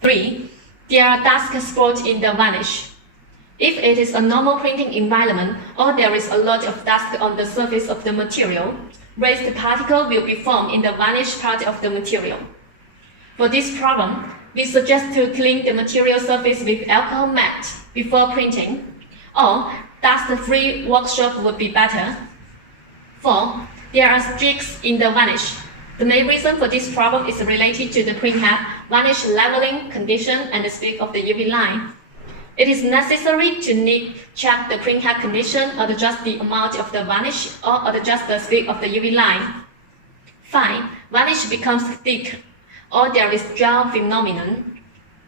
3. There are dust spots in the varnish. If it is a normal printing environment or there is a lot of dust on the surface of the material, raised particles will be formed in the varnish part of the material. For this problem, we suggest to clean the material surface with alcohol mat before printing, or dust-free workshop would be better. 4. There are streaks in the varnish. The main reason for this problem is related to the printhead, varnish leveling condition, and the speed of the UV line. It is necessary to check the printhead condition or adjust the amount of the varnish or adjust the speed of the UV line. 5. Varnish becomes thick or there is gel phenomenon.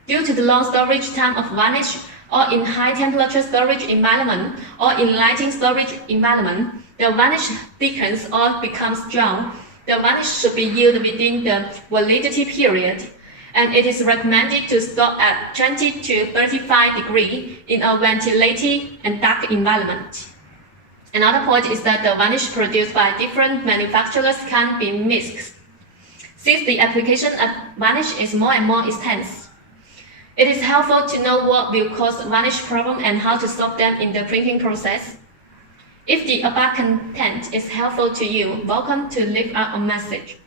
Due to the long storage time of varnish or in high temperature storage environment or in lighting storage environment, the varnish thickens or becomes gel. The varnish should be used within the validity period, and it is recommended to store at 20 to 35 degrees in a ventilated and dark environment. Another point is that the varnish produced by different manufacturers can be mixed, since the application of varnish is more and more intense. It is helpful to know what will cause varnish problem and how to solve them in the printing process. If the above content is helpful to you, welcome to leave out a message.